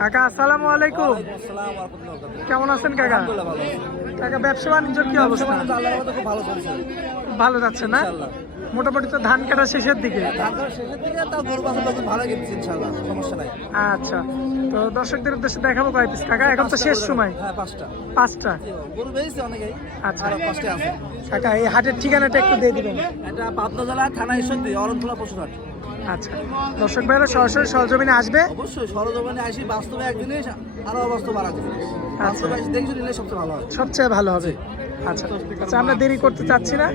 কাকা আসসালামু আলাইকুম। কেমন আছেন কাকা। কাকা ব্যবসা বাণিজ্যের কি অবস্থা ভালো যাচ্ছে না মোটামুটি তো ধান কাটা শেষের দিকে। আচ্ছা তো দর্শকদের উদ্দেশ্যে দেখাবো কয় পিস কাকা এখন তো শেষ সময় পাঁচটা। আচ্ছা। কাকা এই হাটের ঠিকানাটা একটু দিয়ে দিবেন এটা পাবনা জেলা থানা ঈশ্বরদী, অরণখোলা। আচ্ছা। দর্শক ভাইরা সরাসরি সরজমিনে আসবে? অবশ্যই সরজমিনে আসি বাস্তবে এক জিনিস আরও অবাস্তব আর দেখে নিলে সবচেয়ে ভালো হয় সবচেয়ে ভালো হবে। আচ্ছা আচ্ছা আমরা দেরি করতে চাচ্ছি না।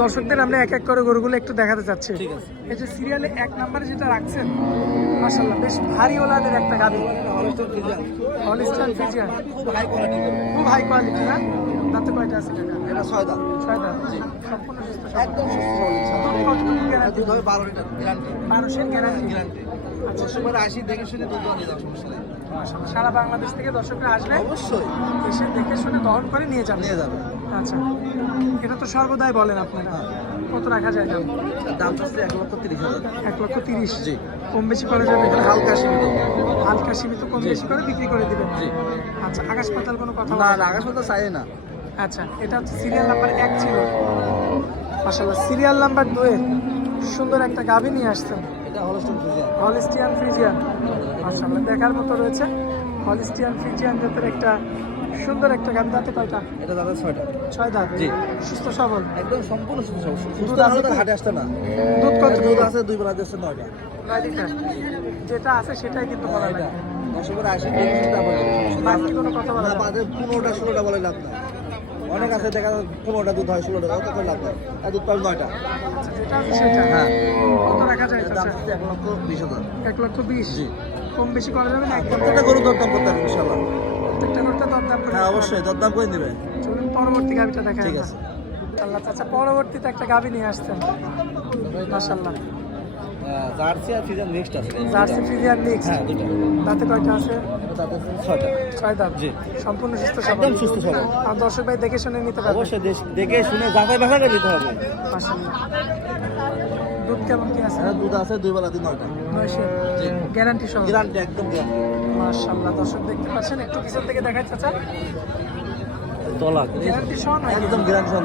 দর্শকদের আমরা এক এক করে গরুগুলো একটু দেখাতে চাচ্ছি। এই যে সিরিয়ালে এক নম্বরে যেটা রাখছেন মাসাল্লাহ বেশ ভারী ওলাদের একটা গাড়ি। ফিজিয়ান। খুব হাই কোয়ালিটি খুব হাই কোয়ালিটি না? দাঁতে কয়টা আছে? কাকা এটা ছয় দাম ছয় দাঁত সম্পূর্ণ সুস্থ একদম সুস্থ সবল ইনশাআল্লাহ। দুধ কতটুকু guarantee? দুধ হবে বারো লিটার গ্যারান্টি। বারোশের গ্যারান্টি? গ্যারান্টি। আচ্ছা। সময় আসি দেখে শুনে দুধ নিয়ে যাও সমস্যা নেই। সারা বাংলাদেশ থেকে দর্শকরা আসবে অবশ্যই। এসে দেখে শুনে দহন করে নিয়ে যাবে। নিয়ে যাবে। আচ্ছা। এটা তো সর্বদাই বলেন আপনারা। কত রাখা যায় দাম? দাম চাচ্ছে এক লক্ষ তিরিশ হাজার। এক লক্ষ তিরিশ? জি। কম বেশি করে যাবে? এটা হালকা সীমিত। হালকা সীমিত কম বেশি করে বিক্রি করে দিবেন। জি। আচ্ছা আকাশ পাতাল কোনো কথা না না আকাশ মতো চাই না। আচ্ছা এটা হচ্ছে সিরিয়াল নাম্বার এক ছিল। মাসাল্লাহ সিরিয়াল নাম্বার দুয়ে সুন্দর একটা গাভি নিয়ে আসছেন। এটা হলিস্টিয়ান ফ্রিজিয়ান মাসাল্লাহ দেখার মতো রয়েছে। হলিস্টিয়ান ফ্রিজিয়ান জাতের একটা সুন্দর একটা গাভি। দাঁতে কয়টা? এটা দাদা ছয়টা। ছয় দাঁত। জি। সুস্থ সবল? একদম সম্পূর্ণ সুস্থ সবল। দুধ না আছে তার হাটে আসতে না। দুধ কত দুধ আছে দুই বেলা দিচ্ছে নয়টা। নয় লিটার। যেটা আছে সেটাই কিন্তু বলা লাগে দশ করে আসি তারপরে বাকি কোনো কথা বলা না না। বাদে পনেরোটা ষোলোটা বলে লাভ নাই। অনেক আছে দেখা যায় পনেরোটা দুধ হয় ষোলোটা করে লাভ নাই আর দুধ পাবে নয়টা। আচ্ছা হ্যাঁ। দাম এক লক্ষ বিশ হাজার। এক লক্ষ বিশ? জি। কম বেশি করা যাবে না? প্রত্যেকটা গরু দরদাম করতে হবে ইনশাল্লাহ প্রত্যেকটা দরদাম করে হ্যাঁ অবশ্যই দরদাম করে নেবে চলুন পরবর্তী দেখা ঠিক যাক। আছে। আল্লাহ চাচা পরবর্তীতে একটা গাভি নিয়ে আসছেন মাশাল্লাহ জার্সি আর ফিজার নেক্সট আছে। জার্সি ফ্রিজিয়ান মিক্স হ্যাঁ দুটো দাঁতে কয়টা আছে? তাতে ছয়টা। জি। সম্পূর্ণ সুস্থ সবল। একদম সুস্থ সবল। আর দর্শক ভাই দেখে শুনে নিতে পারবে অবশ্যই দেশ- দেখে শুনে যাচাই বাছাই করে নিতে হবে। দুধ কেমন কি আছে? হ্যাঁ দুধ আছে দুই বেলা দিন নয়টা। নয়শো। জি। গ্যারান্টি সহ। গ্যারান্টি একদম গ্যারান্টি। দর্শক দেখতে পাচ্ছেন একটু পিছন থেকে দেখাই চাচা তলা। গ্যারান্টি সহ একদম গ্যারান্টি সহ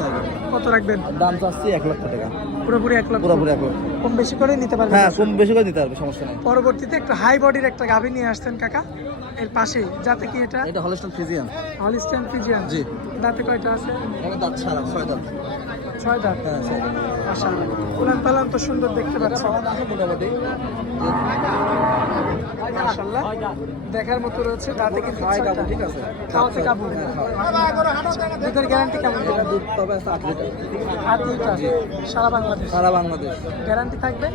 কত রাখবেন? দাম চাচ্ছি এক লক্ষ টাকা। পুরোপুরি এক লক্ষ পুরোপুরি এক লক্ষ। কম বেশি করে নিতে পারবেন হ্যাঁ কম বেশি করে দিতে পারবে সমস্যা নেই। পরবর্তীতে একটা হাই বডির একটা গাভী নিয়ে আসছেন কাকা এর পাশে যাতে কি এটা? এটা হলস্টন ফিজিয়ান হলিস্টান ফিজিয়ান জি। দাঁতে কয়টা আছে? দাঁত ছাড়া ছয় দাঁত। ছয় দাঁত? হ্যাঁ ছয় দাঁত। মাশাআল্লাহ। উলান পালান তো সুন্দর দেখতে পাচ্ছি। মোটামুটি। মাশাআল্লাহ। দেখার মতো রয়েছে দাঁতে কিন্তু ছয়টা। ঠিক আছে। খাওয়াতে কাবু হ্যাঁ, দুধের গ্যারান্টি কেমন? দুধ তবে আছে আট লিটার। আট লিটার। সারা বাংলাদেশ। সারা বাংলাদেশ। গ্যারান্টি থাকবে?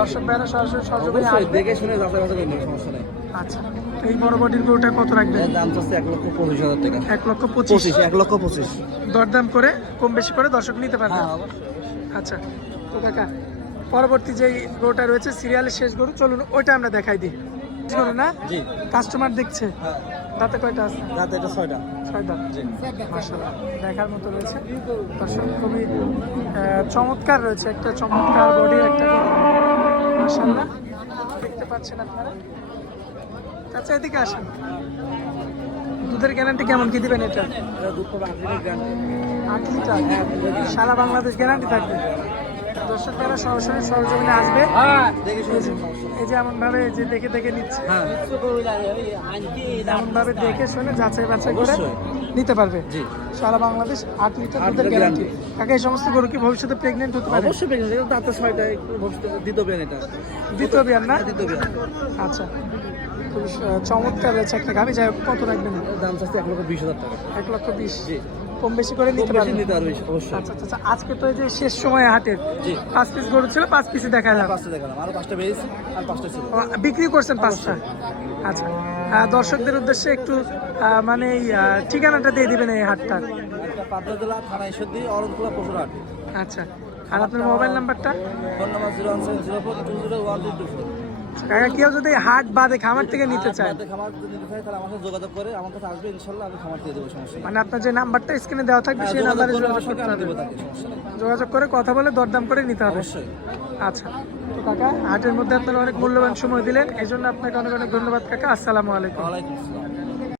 দর্শক ভাইরা সরাসরি অবশ্যই দেখে শুনে যাচাই বাছাই করে সমস্যা নেই। আচ্ছা এই বড় বডির গরুটা কত রাখবেন? এর দাম চাচ্ছে এক লক্ষ পঁচিশ হাজার টাকা। এক লক্ষ পঁচিশ? এক লক্ষ পঁচিশ। দরদাম করে কম বেশি করে দর্শক নিতে পারবে? হ্যাঁ আচ্ছা তো কাকা পরবর্তী যেই গরুটা রয়েছে সিরিয়ালের শেষ গরু চলুন ওইটা আমরা দেখাই দিই। গরু না? জি। কাস্টমার দেখছে। হ্যাঁ। দাঁতে কয়টা আছে? রাত এটা ছয়টা। ছয় দাঁত জি। মাশাআল্লাহ দেখার মতো রয়েছে। দর্শক খুবই চমৎকার রয়েছে একটা চমৎকার বডি একটা মাশাআল্লাহ। দেখতে পাচ্ছেন আপনারা? আচ্ছা এদিকে আসেন। দুধের গ্যারান্টি কেমন? কি দিবেন এটা? আট লিটার সারা বাংলাদেশ গ্যারান্টি থাকবে? দর্শক যারা সরাসরি সরজমিনে আসবে। এই যে এমন ভাবে যে দেখে দেখে নিচ্ছে। হ্যাঁ এমন ভাবে দেখে শুনে যাচাই বাছাই করে নিতে পারবে। সারা বাংলাদেশ আট লিটার দুধের গ্যারান্টি। কাকা এই সমস্ত গরু কি ভবিষ্যতে প্রেগনেন্ট হতে পারে? অবশ্যই পেয়ে যাবে দাঁতে ছয়টা দ্বিতীয় বিয়ান এটা। দ্বিতীয় বিয়ান না? দ্বিতীয় বিয়ান আচ্ছা। চমৎকার রয়েছে একটা গাভি। যাই কত রাখবেন? দাম চাচ্ছে এক লক্ষ বিশ হাজার টাকা। এক লক্ষ বিশ। জি। কম বেশি করে নিতে পারবেন নিতে পারবে অবশ্যই। আচ্ছা আচ্ছা আচ্ছা, আজকে তো এই যে শেষ সময় হাটের পাঁচ পিস গরু ছিল পাঁচ পিসই দেখালাম। পাঁচটা দেখালাম আরও পাঁচটা বেরিয়েছে আর পাঁচটা ছিল। বিক্রি করছেন পাঁচটা? আচ্ছা। দর্শকদের উদ্দেশ্যে একটু মানে ঠিকানাটা দিয়ে দিবেন এই হাটটার। একটা পাবনা জেলা থানা ঈশ্বরদী পশুরহাট। আচ্ছা। আর আপনার মোবাইল নাম্বারটা? Phone number zero one seven zero four two zero one two two four. কাকা কেউ যদি হাট বাদে খামার থেকে নিতে চায়। খামার নিতে চাই তাহলে আমার যোগাযোগ করে আমার কাছে আসবে ইনশাল্লাহ আমি খামার দিয়ে দেবো সমস্যা মানে আপনার যে নাম্বারটা স্ক্রিনে দেওয়া থাকবে হ্যাঁ, সেই নাম্বারে যোগাযোগ করতে হবে। যোগাযোগ করে কথা বলে দরদাম করে নিতে হবে। আচ্ছা তো কাকা হাটের মধ্যে আপনারা অনেক মূল্যবান সময় দিলেন এই জন্য আপনাকে অনেক অনেক ধন্যবাদ কাকা। আসসালামু আলাইকুম।